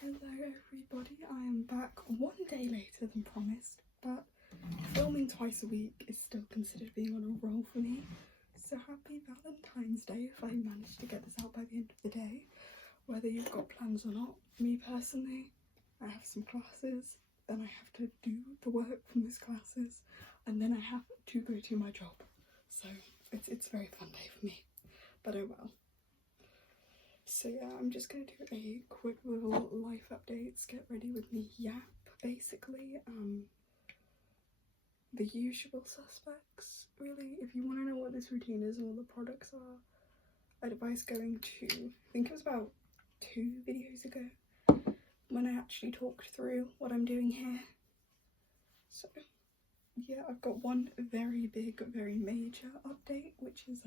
Hello everybody, I am back one day later than promised, but filming twice a week is still considered being on a roll for me. So happy Valentine's Day if I manage to get this out by the end of the day, whether you've got plans or not. Me personally, I have some classes, then I have to do the work from those classes, and then I have to go to my job. So it's a very fun day for me, but oh well. So yeah, I'm just going to do a quick little life updates, get ready with me yap, basically. The usual suspects, really. If you want to know what this routine is and what the products are, I'd advise going to, I think it was about 2 videos ago, when I actually talked through what I'm doing here. So yeah, I've got one very big, very major update, which is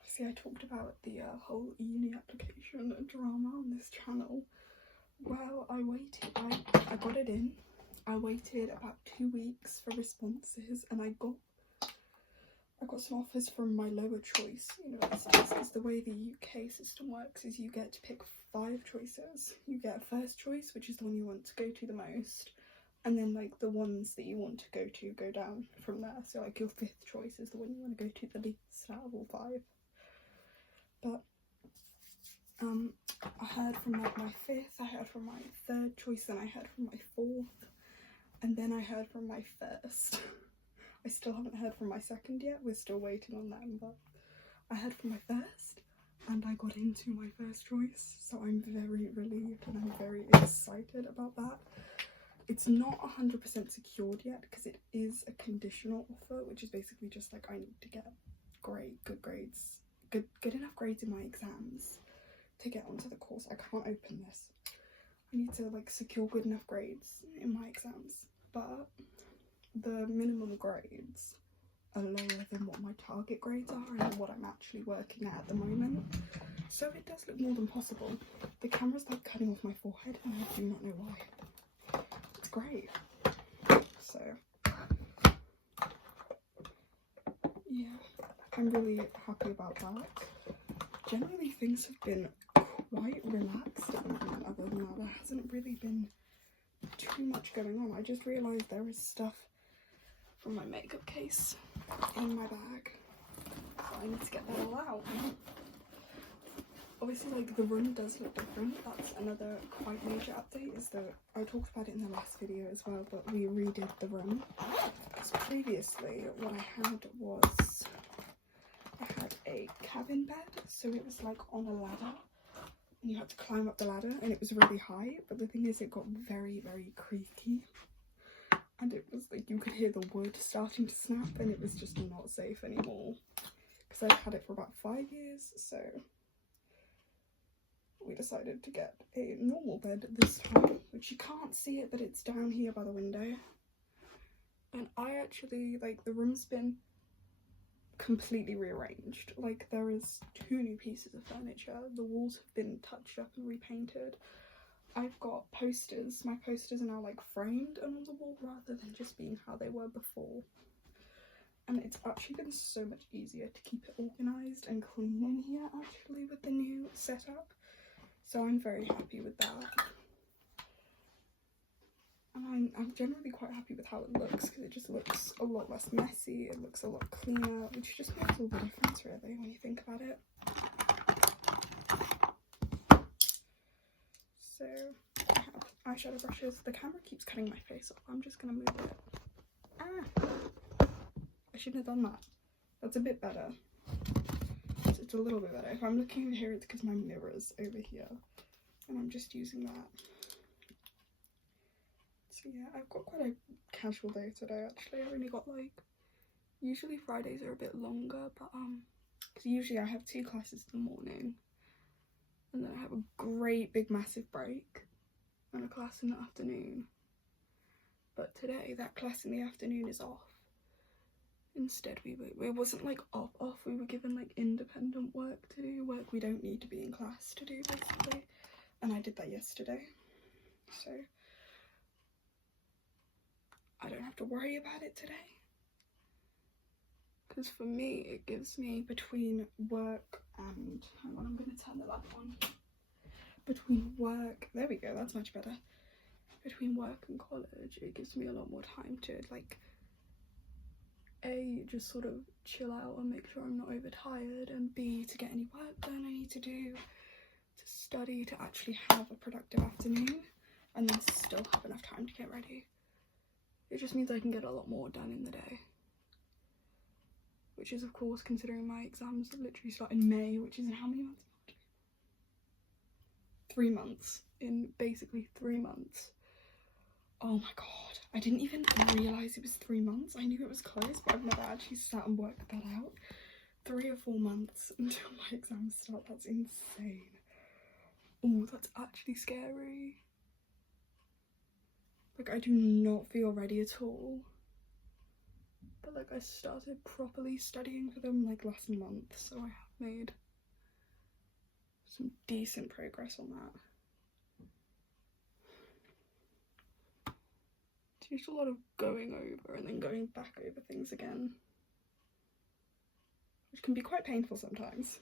obviously I talked about the whole uni application drama on this channel. Well, I got it in. I waited about 2 weeks for responses, and I got some offers from my lower choice universities. The way the UK system works is you get to pick 5 choices. You get a first choice, which is the one you want to go to the most, and then like the ones that you want to go down from there. So like your 5th choice is the one you want to go to the least out of all 5. But I heard from like my 5th, I heard from my 3rd choice, then I heard from my 4th, and then I heard from my 1st. I still haven't heard from my 2nd yet, we're still waiting on them, but I heard from my 1st, and I got into my 1st choice, so I'm very relieved and I'm very excited about that. It's not 100% secured yet, because it is a conditional offer, which is basically just like I need to get good grades, good enough grades in my exams to get onto the course. I can't open this. I need to like secure good enough grades in my exams, but the minimum grades are lower than what my target grades are and what I'm actually working at the moment. So it does look more than possible. The camera's like cutting off my forehead and I do not know why. It's great. So yeah, I'm really happy about that. Generally things have been quite relaxed at the moment. Other than that, there hasn't really been too much going on. I just realised there is stuff from my makeup case in my bag, so I need to get that all out. Obviously like the room does look different. That's another quite major update, is that I talked about it in the last video as well, but we redid the room. Because previously what I had was a cabin bed, so it was like on a ladder and you had to climb up the ladder, and it was really high, but the thing is it got very creaky, and it was like you could hear the wood starting to snap, and it was just not safe anymore, because I've had it for about 5 years. So we decided to get a normal bed this time, which you can't see it, but it's down here by the window. And I actually, like, the room's been completely rearranged. Like, there is 2 new pieces of furniture, the walls have been touched up and repainted. I've got posters. My posters are now like framed and on the wall rather than just being how they were before, and it's actually been so much easier to keep it organised and clean in here actually with the new setup, so I'm very happy with that. And I'm generally quite happy with how it looks, because it just looks a lot less messy, it looks a lot cleaner, which just makes all the difference really when you think about it. So I have eyeshadow brushes. The camera keeps cutting my face off. I'm just gonna move it. Ah! I shouldn't have done that. That's a bit better. It's a little bit better. If I'm looking over here, it's because my mirror's over here, and I'm just using that. So yeah, I've got quite a casual day today actually. I've only got like, usually Fridays are a bit longer, but because usually I have 2 classes in the morning, and then I have a great big massive break and a class in the afternoon. But today that class in the afternoon is off. Instead it wasn't like off, we were given like independent work to do, work we don't need to be in class to do basically, and I did that yesterday, so I don't have to worry about it today. Because for me, it gives me between work and, hang on, I'm going to turn the light on. between work, there we go, that's much better. Between work and college, it gives me a lot more time to like A, just sort of chill out and make sure I'm not overtired, and B, to get any work done I need to do, to study, to actually have a productive afternoon, and then still have enough time to get ready. It just means I can get a lot more done in the day. Which is, of course, considering my exams literally start in May, which is in how many months? 3 months. In basically 3 months. Oh my god, I didn't even realise it was 3 months. I knew it was close, but I've never actually sat and worked that out. 3 or 4 months until my exams start. That's insane. Oh, that's actually scary. Like, I do not feel ready at all. But like, I started properly studying for them like last month, so I have made some decent progress on that. It's just a lot of going over and then going back over things again, which can be quite painful sometimes.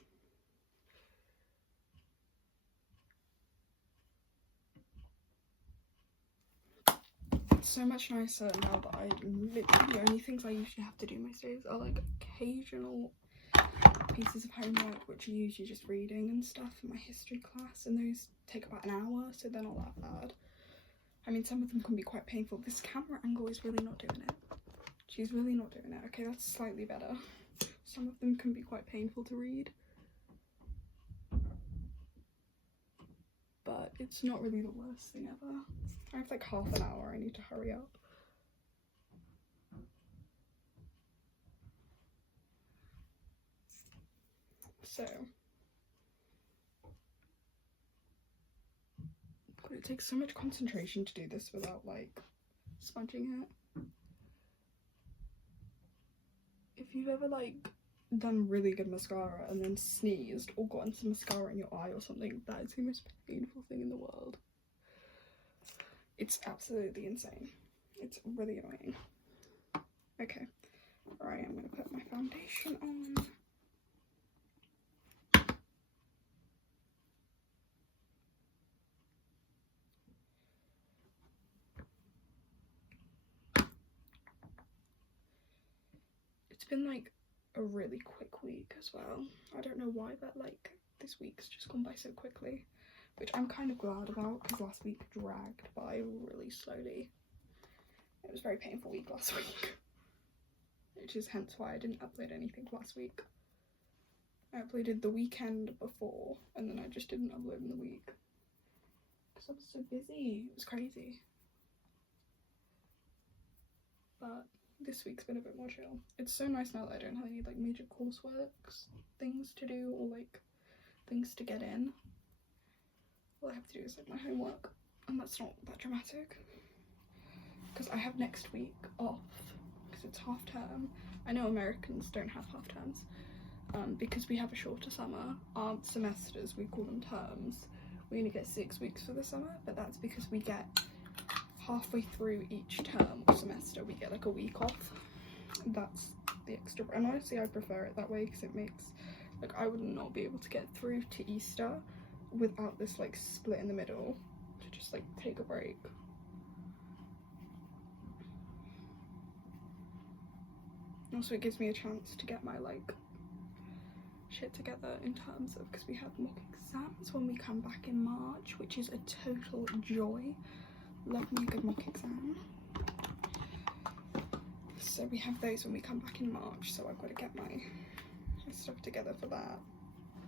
It's so much nicer now that I literally, the only things I usually have to do most days are like occasional pieces of homework, which are usually just reading and stuff in my history class, and those take about an hour, so they're not that bad. I mean, some of them can be quite painful. This camera angle is really not doing it. She's really not doing it. Okay, that's slightly better. Some of them can be quite painful to read, but it's not really the worst thing ever. I have like half an hour, I need to hurry up. So, but it takes so much concentration to do this without like smudging it. If you've ever like done really good mascara and then sneezed or gotten some mascara in your eye or something, that is the most painful thing in the world. It's absolutely insane. It's really annoying. Okay, alright, I'm gonna put my foundation on. It's been like a really quick week as well. I don't know why, but like this week's just gone by so quickly, which I'm kind of glad about, because last week dragged by really slowly. It was a very painful week last week, which is hence why I didn't upload anything last week. I uploaded the weekend before, and then I just didn't upload in the week because I was so busy. It was crazy. But this week's been a bit more chill. It's so nice now that I don't have any like major coursework things to do, or like things to get in. All I have to do is like my homework, and that's not that dramatic because I have next week off because it's half term. I know Americans don't have half terms because we have a shorter summer. Our semesters, we call them terms. We only get 6 weeks for the summer, but that's because we get halfway through each term or semester we get like a week off. That's the extra, and honestly I prefer it that way because it makes, like, I would not be able to get through to Easter without this like split in the middle to just like take a break. Also, it gives me a chance to get my like shit together in terms of, because we have mock exams when we come back in March, which is a total joy. Love me a good mock exam. So we have those when we come back in March, so I've got to get my stuff together for that,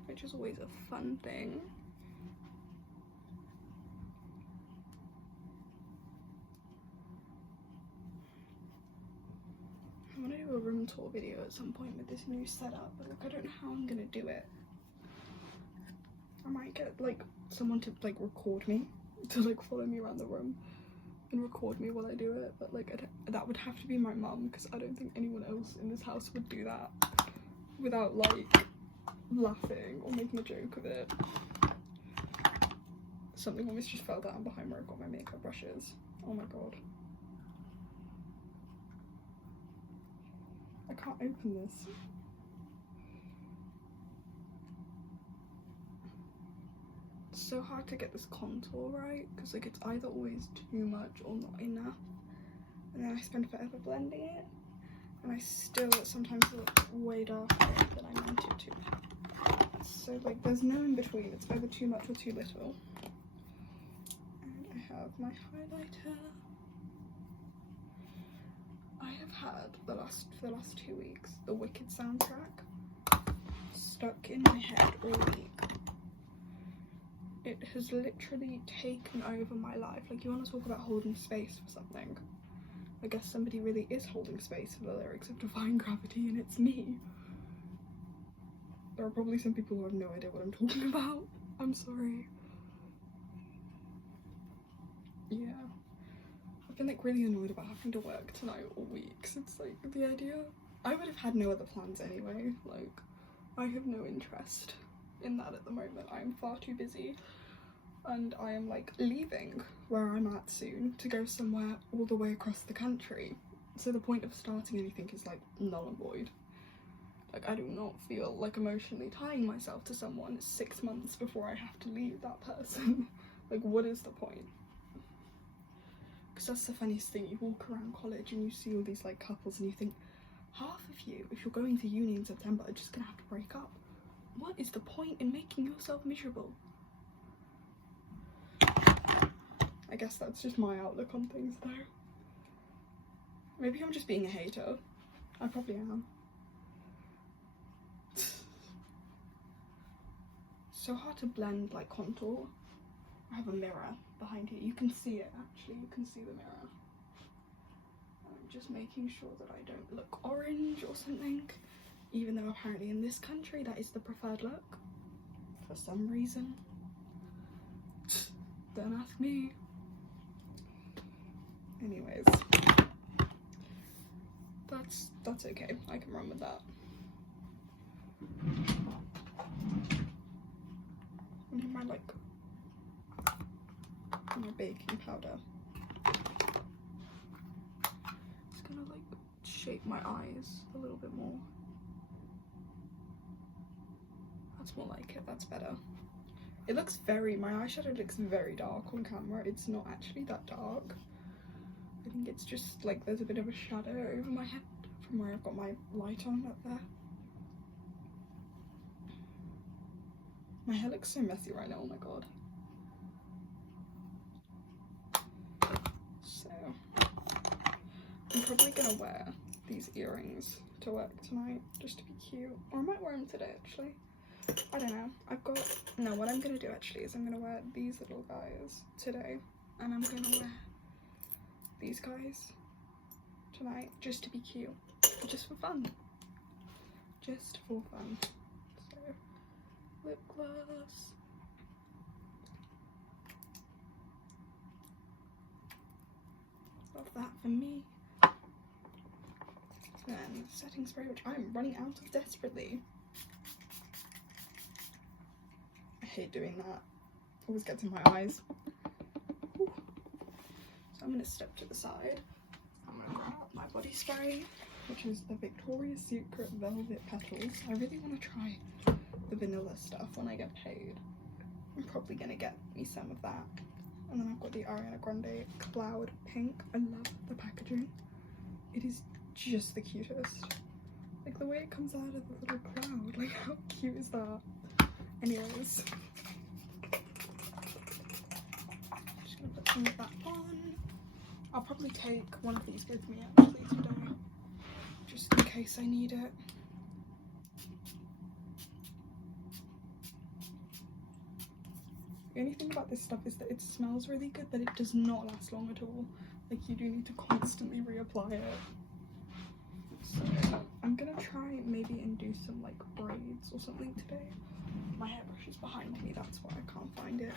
which is always a fun thing. I want to do a room tour video at some point with this new setup, but like I don't know how I'm gonna do it. I might get like someone to like record me, to like follow me around the room and record me while I do it, but like that would have to be my mum, because I don't think anyone else in this house would do that without like laughing or making a joke of it. Something almost just fell down behind where I got my makeup brushes. Oh my god. I can't open this. It's so hard to get this contour right because like it's either always too much or not enough, and then I spend forever blending it, and I still sometimes look way darker than I meant it to. So like there's no in between, it's either too much or too little. And I have my highlighter. I have had for the last 2 weeks the Wicked soundtrack stuck in my head all week. It has literally taken over my life. Like, you want to talk about holding space for something, I guess somebody really is holding space for the lyrics of Defying Gravity, and it's me. There are probably some people who have no idea what I'm talking about. I'm sorry. Yeah. I've been like really annoyed about having to work tonight all week, since like the idea, I would have had no other plans anyway. Like, I have no interest in that at the moment. I am far too busy, and I am like leaving where I'm at soon to go somewhere all the way across the country. So the point of starting anything is like null and void. Like, I do not feel like emotionally tying myself to someone 6 months before I have to leave that person. Like, what is the point? Because that's the funniest thing, you walk around college and you see all these like couples and you think, half of you, if you're going to uni in September, are just gonna have to break up. What is the point in making yourself miserable? I guess that's just my outlook on things though. Maybe I'm just being a hater. I probably am. So hard to blend like contour. I have a mirror behind here. You can see it actually, you can see the mirror. I'm just making sure that I don't look orange or something, even though apparently in this country that is the preferred look for some reason. Don't ask me. Anyways, that's okay, I can run with that. I need my like my baking powder. It's gonna like shape my eyes a little bit more. That's more like it, that's better. It looks very, my eyeshadow looks very dark on camera. It's not actually that dark. I think it's just like there's a bit of a shadow over my head from where I've got my light on up there. My hair looks so messy right now, oh my god. So, I'm probably gonna wear these earrings to work tonight, just to be cute. Or I might wear them today, actually. I don't know. No, what I'm gonna do actually is I'm gonna wear these little guys today, and I'm gonna wear these guys tonight, just to be cute. Just for fun. Just for fun. So, lip gloss. Love that for me. Then setting spray, which I'm running out of desperately. I hate doing that. Always gets in my eyes. Ooh. So I'm gonna step to the side. I'm gonna grab out my body spray, which is the Victoria's Secret Velvet Petals. I really want to try the vanilla stuff when I get paid. I'm probably gonna get me some of that. And then I've got the Ariana Grande Cloud Pink. I love the packaging. It is just the cutest. Like the way it comes out of the little cloud. Like, how cute is that? Anyways. Just gonna put some of that on. I'll probably take one of these with me actually today, just in case I need it. The only thing about this stuff is that it smells really good, but it does not last long at all. Like, you do need to constantly reapply it. So I'm gonna try maybe and do some like braids or something today. My hairbrush is behind me, that's why I can't find it.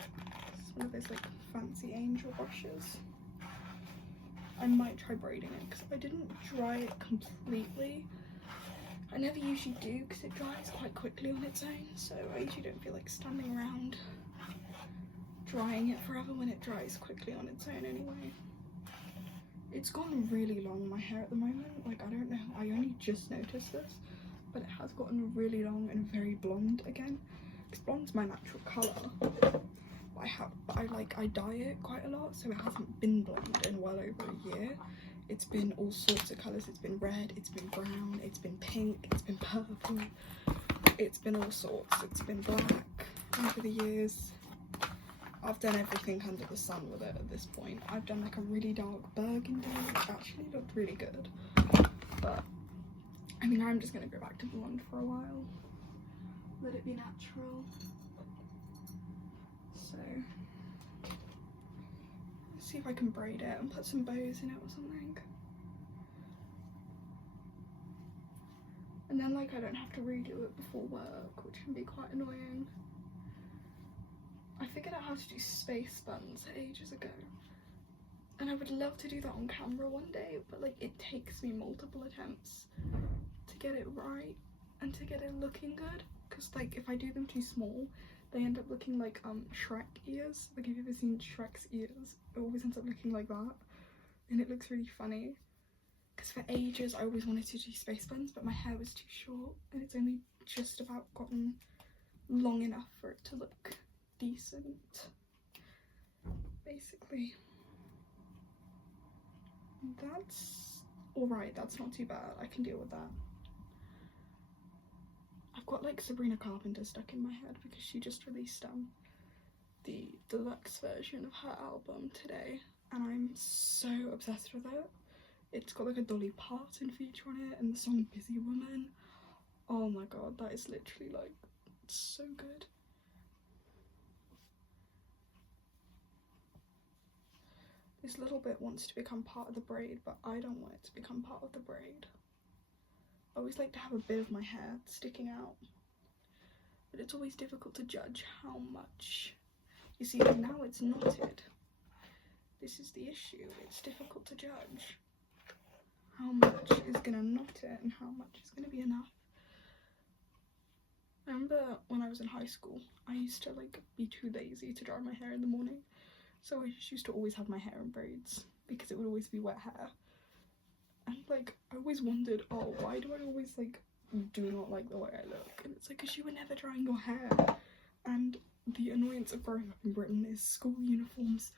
It's one of those like fancy angel brushes. I might try braiding it because I didn't dry it completely. I never usually do because it dries quite quickly on its own, so I usually don't feel like standing around drying it forever when it dries quickly on its own anyway. It's gotten really long, my hair at the moment. Like, I don't know, I only just noticed this, but it has gotten really long and very blonde again. Because blonde's my natural colour. I dye it quite a lot, so it hasn't been blonde in well over a year. It's been all sorts of colours. It's been red, it's been brown, it's been pink, it's been purple, it's been all sorts. It's been black over the years. I've done everything under the sun with it at this point. I've done like a really dark burgundy, which actually looked really good. But I mean, I'm just gonna go back to blonde for a while. Let it be natural. So let's see if I can braid it and put some bows in it or something. And then like I don't have to redo it before work, which can be quite annoying. I figured out how to do space buns ages ago. And I would love to do that on camera one day, but like it takes me multiple attempts to get it right and to get it looking good. Because like if I do them too small, they end up looking like Shrek ears. Like if you've ever seen Shrek's ears, it always ends up looking like that. And it looks really funny. Because for ages I always wanted to do space buns, but my hair was too short and it's only just about gotten long enough for it to look decent, basically. That's alright, that's not too bad, I can deal with that. I've got like Sabrina Carpenter stuck in my head because she just released the deluxe version of her album today and I'm so obsessed with it. It's got like a Dolly Parton feature on it and the song Busy Woman. Oh my god, that is literally like so good. This little bit wants to become part of the braid, but I don't want it to become part of the braid. I always like to have a bit of my hair sticking out, but it's always difficult to judge how much. You see, now it's knotted. This is the issue. It's difficult to judge how much is gonna knot it and how much is gonna be enough. I remember when I was in high school, I used to like be too lazy to dry my hair in the morning, so I just used to always have my hair in braids because it would always be wet hair. And like I always wondered, oh, why do I always like do not like the way I look? And it's like because you were never drying your hair. And the annoyance of growing up in Britain is school uniforms,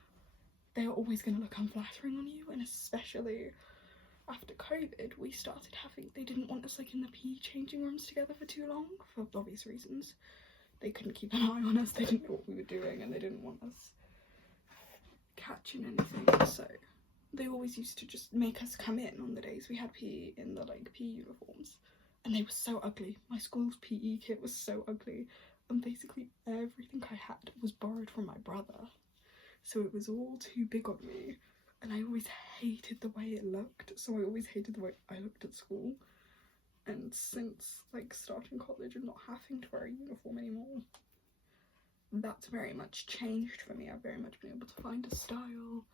they are always going to look unflattering on you, and especially after COVID, we started having, they didn't want us like in the PE changing rooms together for too long, for obvious reasons. They couldn't keep an eye on us, they didn't know what we were doing, and they didn't want us catching anything, so they always used to just make us come in on the days we had PE in the like PE uniforms, and they were so ugly. My school's PE kit was so ugly, and basically everything I had was borrowed from my brother, so it was all too big on me. And I always hated the way it looked, so I always hated the way I looked at school. And since like starting college and not having to wear a uniform anymore, that's very much changed for me. I've very much been able to find a style,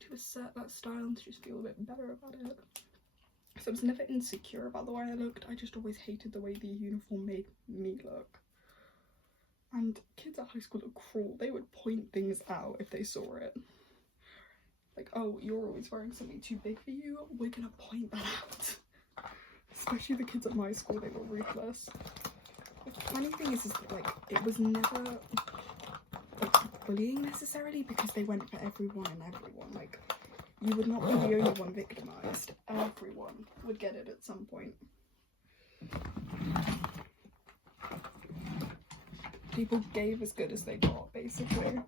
to assert that style and to just feel a bit better about it. So I was never insecure about the way I looked, I just always hated the way the uniform made me look. And kids at high school are cruel, they would point things out if they saw it. Like, oh, you're always wearing something too big for you, we're gonna point that out. Especially the kids at my school, they were ruthless. The funny thing is that, like, it was never like bullying necessarily because they went for everyone and everyone. Like, you would not be the only one victimised, everyone would get it at some point. People gave as good as they got, basically.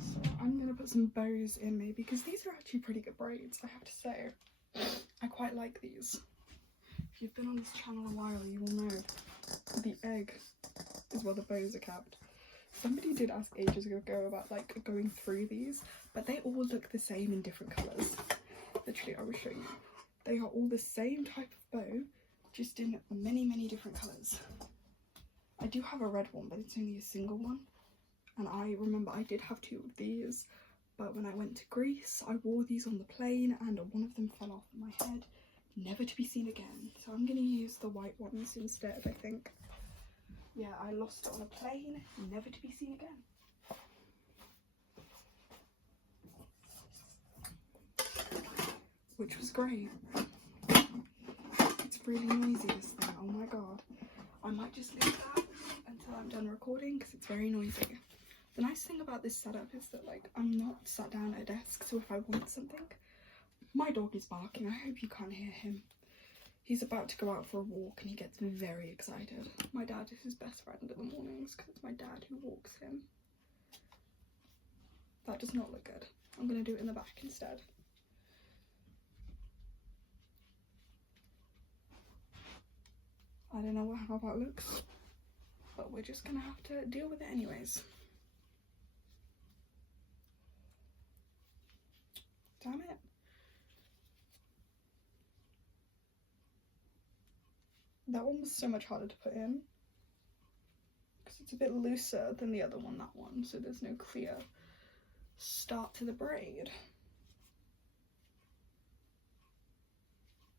So I'm gonna put some bows in maybe, because these are actually pretty good braids, I have to say. I quite like these. If you've been on this channel a while, you will know the egg is where the bows are kept. Somebody did ask ages ago about like going through these, but they all look the same in different colours. Literally, I will show you. They are all the same type of bow, just in many, many different colours. I do have a red one, but it's only a single one. And I remember I did have two of these, but when I went to Greece, I wore these on the plane and one of them fell off my head, never to be seen again. So I'm gonna use the white ones instead, I think. Yeah, I lost it on a plane, never to be seen again. Which was great. It's really noisy, this thing, oh my god. I might just leave that until I'm done recording because it's very noisy. The nice thing about this setup is that, like, I'm not sat down at a desk, so if I want something, my dog is barking. I hope you can't hear him. He's about to go out for a walk and he gets very excited. My dad is his best friend in the mornings because it's my dad who walks him. That does not look good. I'm going to do it in the back instead. I don't know how that looks, but we're just going to have to deal with it anyways. Damn it. That one was so much harder to put in because it's a bit looser than the other one, that one, so there's no clear start to the braid.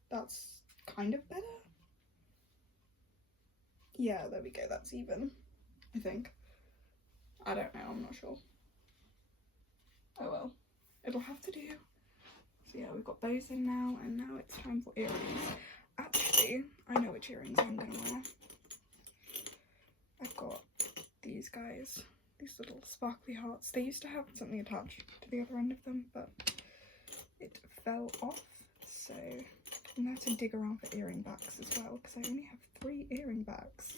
That's kind of better. Yeah, there we go, that's even, I think. I don't know, I'm not sure. Oh well, it'll have to do. So yeah, we've got bows in now, and now it's time for earrings. Actually, I know which earrings I'm gonna wear. I've got these guys, these little sparkly hearts. They used to have something attached to the other end of them, but it fell off. So I'm gonna have to dig around for earring backs as well, because I only have 3 earring backs,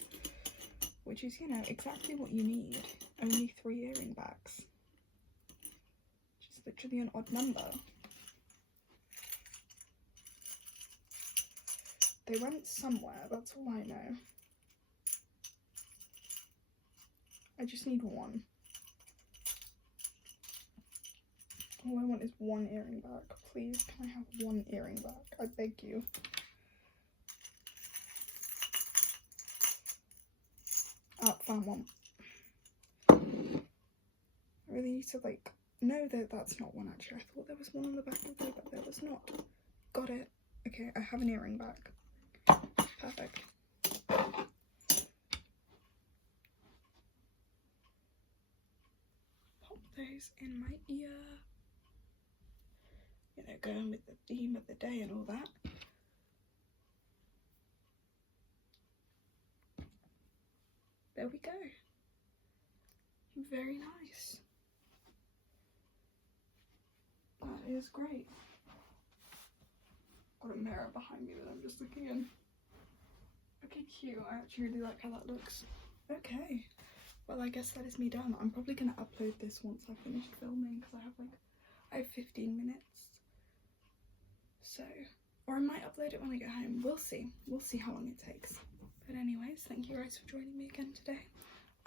which is, you know, exactly what you need. Only 3 earring backs, which is literally an odd number. They went somewhere, that's all I know. I just need 1. All I want is 1 earring back. Please, can I have 1 earring back? I beg you. Ah, found one. I really need to, like, no, that's not one actually. I thought there was one on the back of there, but there was not. Got it. Okay, I have an earring back. Perfect. Pop those in my ear. You know, going with the theme of the day and all that. There we go. Very nice. That is great. Got a mirror behind me that I'm just looking in. Okay, cute. I actually really like how that looks. Okay. Well, I guess that is me done. I'm probably going to upload this once I've finished filming, because I have 15 minutes. So, or I might upload it when I get home. We'll see. We'll see how long it takes. But anyways, thank you guys for joining me again today.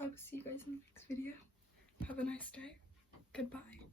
I will see you guys in the next video. Have a nice day. Goodbye.